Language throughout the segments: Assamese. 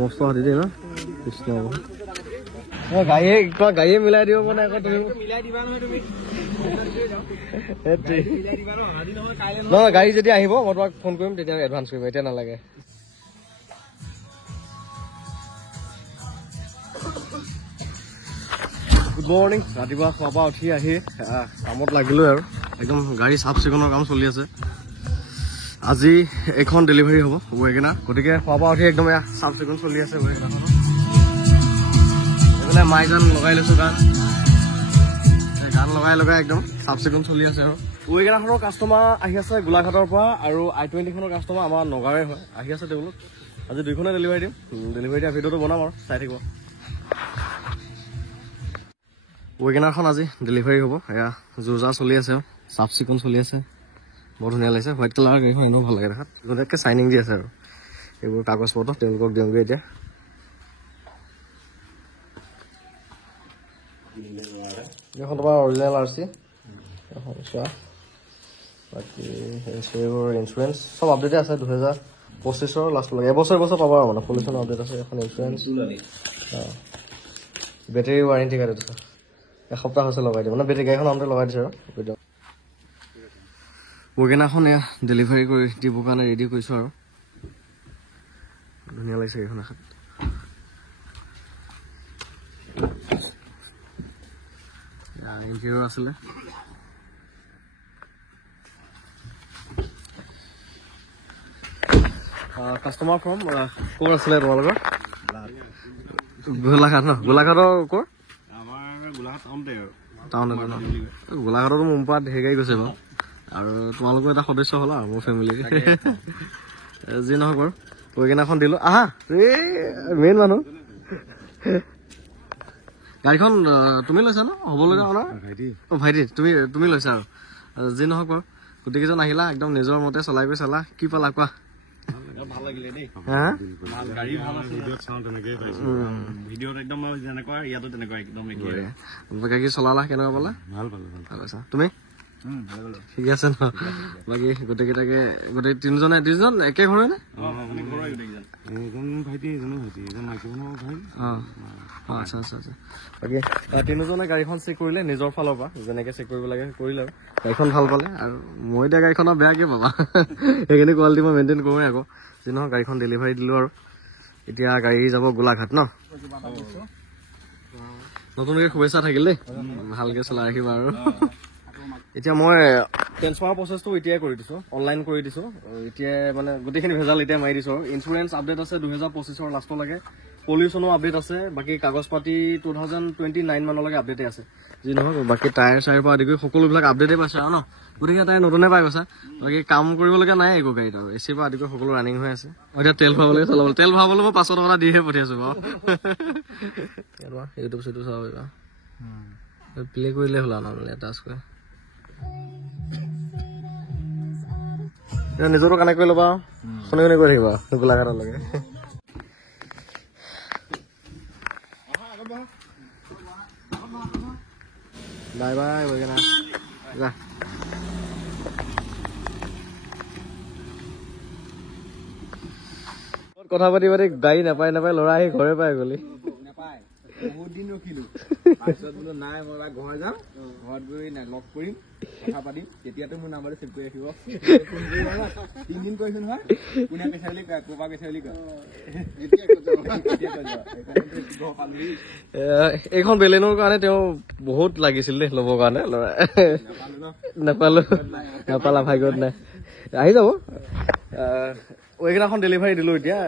মস্ত হাতী দেই ন কৃষ্ণ গাড়ীয়ে মিলাই দিব মানে আকৌ তুমি নহয় গাড়ী যদি আহিব মই তোমাক ফোন কৰিম তেতিয়া এডভান্স কৰিম এতিয়া নালাগে গুড মৰ্ণিং ৰাতিপুৱা খোৱাৰ পৰা উঠি আহি কামত লাগিলো আৰু একদম গাড়ী চাফ চিকুণৰ কাম চলি আছে আজি এখন ডেলিভাৰী হ'ব ৱেগনাৰ গতিকে খোৱাৰ পৰা উঠি একদম চাফ চিকুণ চলি আছে ৱেগনাৰখন এইফালে মাইজান লগাই লৈছো গান লগাই একদম চাফ চিকুণ চলি আছে আৰু ৱেগনাৰখনৰ কাষ্টমাৰ আহি আছে গোলাঘাটৰ পৰা আৰু i20খনৰ কাষ্টমাৰ আমাৰ নগাঁৱৰে হয় আহি আছে তেওঁলোক আজি দুইখনে ডেলিভাৰী দিম ডেলিভাৰী দিয়া ভিডিঅ'টো বনাম আৰু চাই থাকিব ৱেগনাৰখন আজি ডেলিভাৰী হ'ব এয়া জোৰজা চলি আছে চাফ চিকুণ চলি আছে বৰ ধুনীয়া লাগিছে হোৱাইট কালাৰ গাড়ীখন এনেও ভাল লাগে দেখাত গোটেইকৈ চাইনিং দি আছে আৰু এইবোৰ কাগজ পত্ৰ তেওঁলোকক দিওঁগৈ এতিয়া এইখন তোমাৰ অৰিজিনেল RC এখন চোৱা বাকী এইবোৰ ইঞ্চুৰেঞ্চ চব আপডেটে আছে 2025 লাষ্টলৈকে এবছৰ পাবা আৰু মানে পলিউশ্যন আপডেট আছে এখন ইঞ্চুৰেঞ্চ বেটেৰী ৱাৰেণ্টি কাৰ্ড আছে এসপ্তাহ হৈছে লগাই দিয়ে মানে বেটেৰী গাড়ীখন আনোতে লগাই দিছে আৰু ৱেগনাৰখন এয়া ডেলিভাৰী কৰি দিবৰ কাৰণে ৰেডি কৰিছোঁ আৰু ধুনীয়া লাগিছে এইখন এখাত ইণ্টেৰিয়ৰ আছিলে কাষ্টমাৰ ফ্ৰম ক'ৰ আছিলে তোমালোকৰ গোলাঘাট ন গোলাঘাটৰ ক'ৰ গোলাঘাটতো মোৰ পৰা ঢেৰ গাড়ী গৈছে বাৰু আৰু তোমালোকৰ এটা সদস্য হ'ল আৰু মোৰ ফেমিলিৰ যি নহওক বাৰু ৱেগনাৰখন দিলোঁ আহা এই মেইন মানুহ গাড়ীখন তুমি লৈছা ন হ'ব লগা ভাইটি তুমি লৈছা আৰু যি নহওক বাৰু গোটেইকেইজন আহিলা একদম নিজৰ মতে চলাই গৈ চালা কি পালা কোৱা ভাল লাগিলে দেই গাড়ী ভাল আছে ভিডিঅ'ত চাওঁ তেনেকৈ পাইছোঁ ভিডিঅ'ত একদম যেনেকুৱা ইয়াতো তেনেকুৱা একদম বাকী চলালা কেনেকুৱা পালা ভাল পাইছা তুমি ঠিক আছে ন বাকী গোটেইকেইটাকে গোটেই তিনিজন একে ঘৰৰে নে আচ্ছা বাকী তিনিজনে গাড়ীখন চেক কৰিলে নিজৰ ফালৰ পৰা যেনেকে চেক কৰিব লাগে কৰিলে আৰু গাড়ীখন ভাল পালে আৰু মই এতিয়া গাড়ীখনৰ বেয়া কি পাবা সেইখিনি কোৱালিটি মই মেইনটেইন কৰোঁৱে আকৌ যি নহয় গাড়ীখন ডেলিভাৰী দিলোঁ আৰু এতিয়া গাড়ী যাব গোলাঘাট ন নতুনকৈ শুভেচ্ছা থাকিল দেই ভালকৈ চলাই ৰাখিবা আৰু এতিয়া মই ট্ৰেন্সফাৰ প্ৰচেছটো এতিয়াই কৰি দিছোঁ অনলাইন কৰি দিছোঁ এতিয়া মানে গোটেইখিনি ভেজাল এতিয়া মাৰি দিছোঁ ইঞ্চুৰেঞ্চ আপডেট আছে 2025 লাষ্টলৈকে পলিউশ্যনো আপডেট আছে বাকী কাগজ পাতি 2029 মানলৈকে আপডেটে আছে যি নহওক বাকী টায়াৰ চায়াৰ পৰা আদি কৰি সকলোবিলাক আপডেটে পাইছে আৰু ন গতিকে তাই নতুনে পাই গৈছা বাকী কাম কৰিবলগীয়া নাই একো গাড়ীত আৰু এচিৰ পৰা আদি কৰি সকলো ৰানিং হৈ আছে এতিয়া তেল ভৰাবলৈকে চলাব তেল ভৰাবলৈ মই 500 টকা দিহে পঠিয়াইছোঁ বাৰু ইউটিউব চিউটিউব চাব পাৰিবা প্লে কৰিলে হ'ল আৰু নহ'লে টাচ কৰে নিজৰো কানেক্ট কৰি ল'বা শুনি কৰি থাকিবা গোলাঘাটলৈকে বাই বাই ৱেগনাৰ যা কথা পাতি গাড়ী নাপায় ল'ৰা আহি ঘৰে পাই গলি বহুত দিন ৰখিলো তাৰপিছত বোলো নাই মই ঘৰ যাম ঘৰত গৈ লগ কৰিম কথা পাতিম তেতিয়াতো মোৰ নাম্বাৰটো ছেভ কৰি ৰাখিব 3 দিন কৈছো নহয় কোনে কৈছে বুলি কয় ক'বা কৈছে বুলি কয় এইখন বেলেনৰ কাৰণে তেওঁ বহুত লাগিছিল দেই ল'বৰ কাৰণে ল'ৰা নাপালা ভাগ্যত নাই আহি যাব ৱেগনাৰখন ডেলিভাৰী দিলোঁ এতিয়া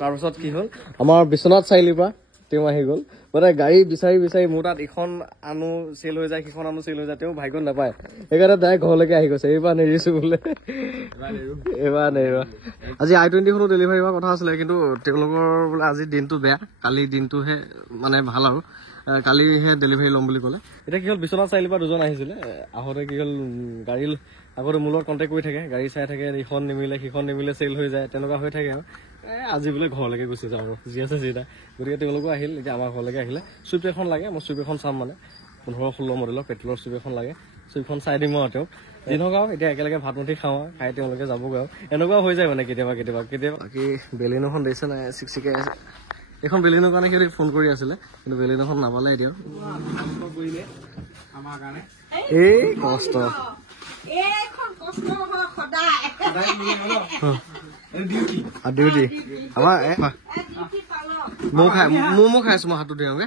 তাৰপিছত কি হ'ল আমাৰ বিশ্বনাথ চাৰিআলিৰ পৰা তেওঁ আহি গ'ল মানে গাড়ী বিচাৰি মোৰ তাত ইখন আনো চেল হৈ যায় সিখন আনো চেল হৈ যায় তেওঁ ভাগ্যত নাপায় সেইকাৰণে ডাইৰেক্ট ঘৰলৈকে আহি গৈছে এইবাৰ নেৰিছোঁ বোলে এইবাৰ নেৰোৱা আজি i20খনো ডেলিভাৰী হোৱাৰ কথা আছিলে কিন্তু তেওঁলোকৰ বোলে আজি দিনটো বেয়া কালি দিনটোহে মানে ভাল আৰু কালিহে ডেলিভাৰী ল'ম বুলি ক'লে এতিয়া কি হ'ল বিশ্বনাথ চাৰিআলিৰ পৰা দুজন আহিছিলে আহোঁতে কি হ'ল গাড়ী আগতে মোৰ লগত কণ্টেক্ট কৰি থাকে গাড়ী চাই থাকে ইখন নিমিলে সিখন নিমিলে চেল হৈ যায় তেনেকুৱা হৈ থাকে আৰু আজি বোলে ঘৰলৈকে গুচি যাওঁ যি আছে যি নাই গতিকে তেওঁলোকো আহিল এতিয়া আমাৰ ঘৰলৈকে আহিলে চুইফ্ট এখন লাগে মই চুইফ্ট এখন চাম মানে 15-16 মডেলৰ পেট্ৰলৰ চুইফ্ট এখন লাগে চুইফ্টখন চাই দিম আৰু তেওঁক যি নহওক আৰু এতিয়া একেলগে ভাত মুঠি খাওঁ খাই তেওঁলোকে যাবগৈ আৰু এনেকুৱা হৈ যায় মানে কেতিয়াবা বাকী বেলিনোখন দিছে নাই চিকচিকাই আছে এখন বেলিনোৰ কাৰণে সিহঁতে ফোন কৰি আছিলে কিন্তু বেলিনোখন নাপালে এতিয়া এই কষ্ট ডিউটি আমাৰ মই খাই আছো মই হাতটো দিওঁগে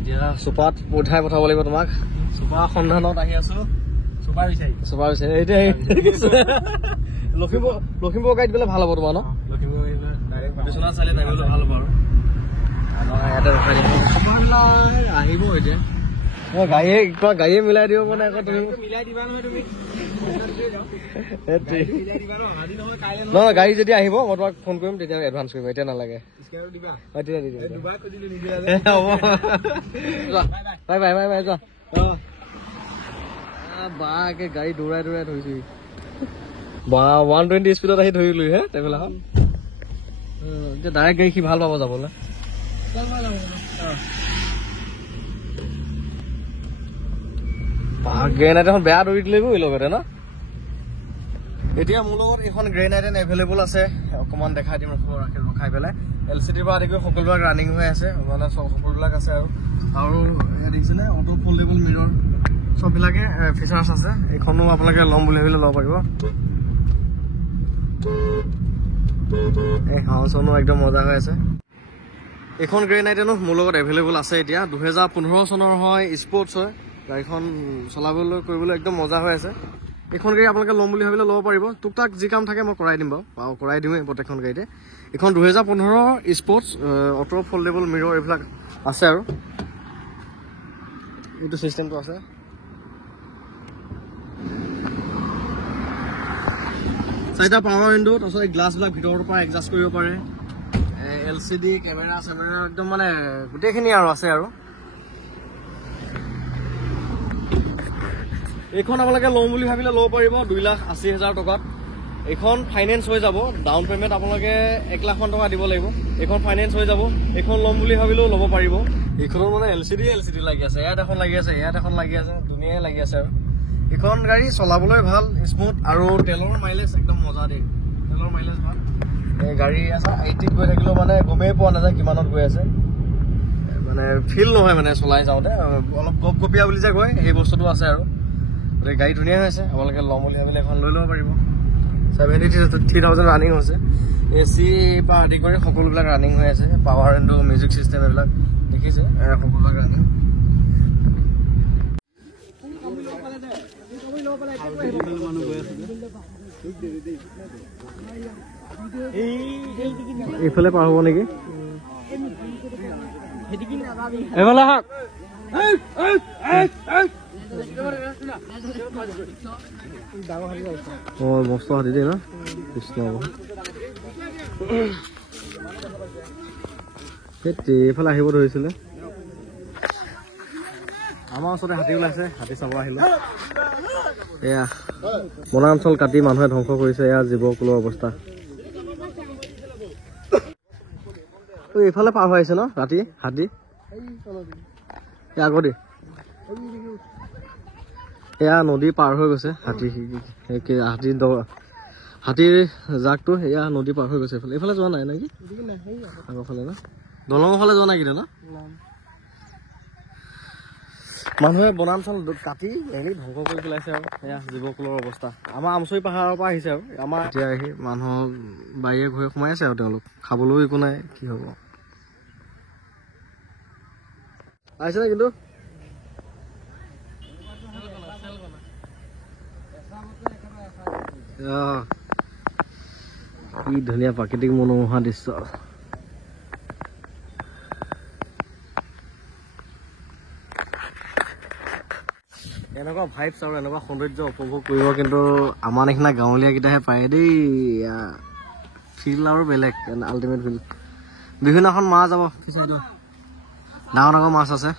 এতিয়া চোপাত উঠাই পঠাব লাগিব তোমাক চোপা সন্ধানত আহি আছো চোপা বিচাৰি এতিয়া লখিমপুৰ গাড়ীত গ'লে ভাল হ'ব তোমাৰ ন বিশ্বনাথ চাৰিআলি নামিলে ভাল হ'ব আৰু ইয়াতে ৰখাই দিম সময়বিলাক আহিব এতিয়া গাড়ীয়ে মিলাই দিব মানে আকৌ তুমি মিলাই দিবা নহয় তুমি নহয় গাড়ী যেতিয়া আহিব মই তোমাক ফোন কৰিম তেতিয়া এডভান্স কৰিম এতিয়া নালাগে বাই যোৱা বাকে গাড়ী দৌৰাই ধৰিছো বা 120 স্পীডত আহি ধৰিলো হে ট্ৰেভেলাৰ এতিয়া ডাইৰেক্ট গাড়ী সি ভাল পাব যাবলৈ গ্ৰেনাইট এখন বেয়া দৌৰি দিলে লগতে ন এতিয়া মোৰ লগত এইখন গ্ৰেনাইট এভেইলেবল আছে অকণমান দেখাই দিম ৰখাই পেলাই LCD পৰা আদি কৰি সকলোবিলাক ৰানিং হৈ আছে মানে সকলোবিলাক আছে আৰু দেখিছেনে অটো ফল্ডেবল মিৰৰ চববিলাকে ফিচাৰ্ছ আছে এইখনো আপোনালোকে ল'ম বুলি ভাবিলে ল'ব পাৰিব এই হাউচনো একদম মজা হৈ আছে এইখন গ্ৰেনাইটেনো মোৰ লগত এভেইলেবল আছে এতিয়া 2015 চনৰ হয় স্পৰ্টছ হয় গাড়ীখন চলাবলৈ কৰিবলৈ একদম মজা হৈ আছে এইখন গাড়ী আপোনালোকে ল'ম বুলি ভাবিলে ল'ব পাৰিব টুক টাক যি কাম থাকে মই কৰাই দিম বাৰু কৰাই দিওঁৱেই প্ৰত্যেকখন গাড়ীতে এইখন 2015 স্পৰ্টছ অটো ফল্ডেবল মিৰৰ এইবিলাক আছে আৰু এইটো চিষ্টেমটো আছে চাৰিটা পাৱাৰ উইণ্ডো তাৰপিছত এই গ্লাছবিলাক ভিতৰৰ পৰা এডজাষ্ট কৰিব পাৰে LCD কেমেৰা একদম মানে গোটেইখিনি আৰু আছে আৰু এইখন আপোনালোকে ল'ম বুলি ভাবিলে ল'ব পাৰিব 2,80,000 টকাত এইখন ফাইনেন্স হৈ যাব ডাউন পে'মেণ্ট আপোনালোকে 1 লাখ মান টকা দিব লাগিব এইখন ফাইনেন্স হৈ যাব এইখন ল'ম বুলি ভাবিলেও ল'ব পাৰিব এইখনৰ মানে LCD লাগি আছে ইয়াত এখন লাগি আছে ধুনীয়াই লাগি আছে আৰু এইখন গাড়ী চলাবলৈ ভাল স্মুথ আৰু তেলৰ মাইলেজ একদম মজা দেই তেলৰ মাইলেজ ভাল এই গাড়ী আছে 80 গৈ থাকিলেও মানে গমেই পোৱা নাযায় কিমানত গৈ আছে মানে ফিল নহয় মানে চলাই যাওঁতে অলপ গপগপীয়া বুলি যে কয় সেই বস্তুটো আছে আৰু গতিকে গাড়ী ধুনীয়া হৈ আছে আপোনালোকে ল'ম বুলি ভাবিলে এখন লৈ ল'ব পাৰিব 73,000 ৰানিং হৈছে AC পৰা আদি কৰি সকলোবিলাক ৰানিং হৈ আছে পাৱাৰ উইণ্ডো মিউজিক চিষ্টেম এইবিলাক দেখিছে সকলোবিলাক ৰানিং এইফালে পাৰ হ'ব নেকি এইফালে আহক মস্ত হাতী দেই ন কৃষ্ণ এইফালে আহিব ধৰিছিলে আমাৰ ওচৰতে হাতী ওলাইছে হাতী চাব আহিলো এয়া বনাঞ্চল কাটি মানুহে ধ্বংস কৰিছে এয়া জীৱকুলৰ অৱস্থা এইফালে পাৰ হৈ আহিছে ন ৰাতি হাতী আগতে এয়া নদী পাৰ হৈ গৈছে হাতীৰ জাকটো এয়া নদী পাৰ হৈ গৈছে এইফালে যোৱা নাই নেকি আগৰ ফালে ন দলঙৰ ফালে যোৱা নাই কিন্তু ন মানুহে বনাঞ্চল কাটি মেলি ধ্বংস কৰি পেলাইছে আৰু এয়া জীৱকুলৰ অৱস্থা আমাৰ আমচৰি পাহাৰৰ পৰা আহিছে আৰু আমাৰ এতিয়া আহি মানুহৰ বাৰীয়ে ঘৰে সোমাই আছে আৰু তেওঁলোক খাবলৈও একো নাই কি হ'ব আহিছে নে কিন্তু কি ধুনীয়া প্ৰাকৃতিক মনোমোহা দৃশ্য এনেকুৱা ভাইবছ আৰু এনেকুৱা সৌন্দৰ্য উপভোগ কৰিব কিন্তু আমাৰ নিচিনা গাঁৱলীয়াকেইটাহে পায় দেই ফিল আৰু বেলেগ আল্টিমেট ফিল বিভিন্ন এখন মাছ যাব ডাঙৰ ডাঙৰ মাছ আছে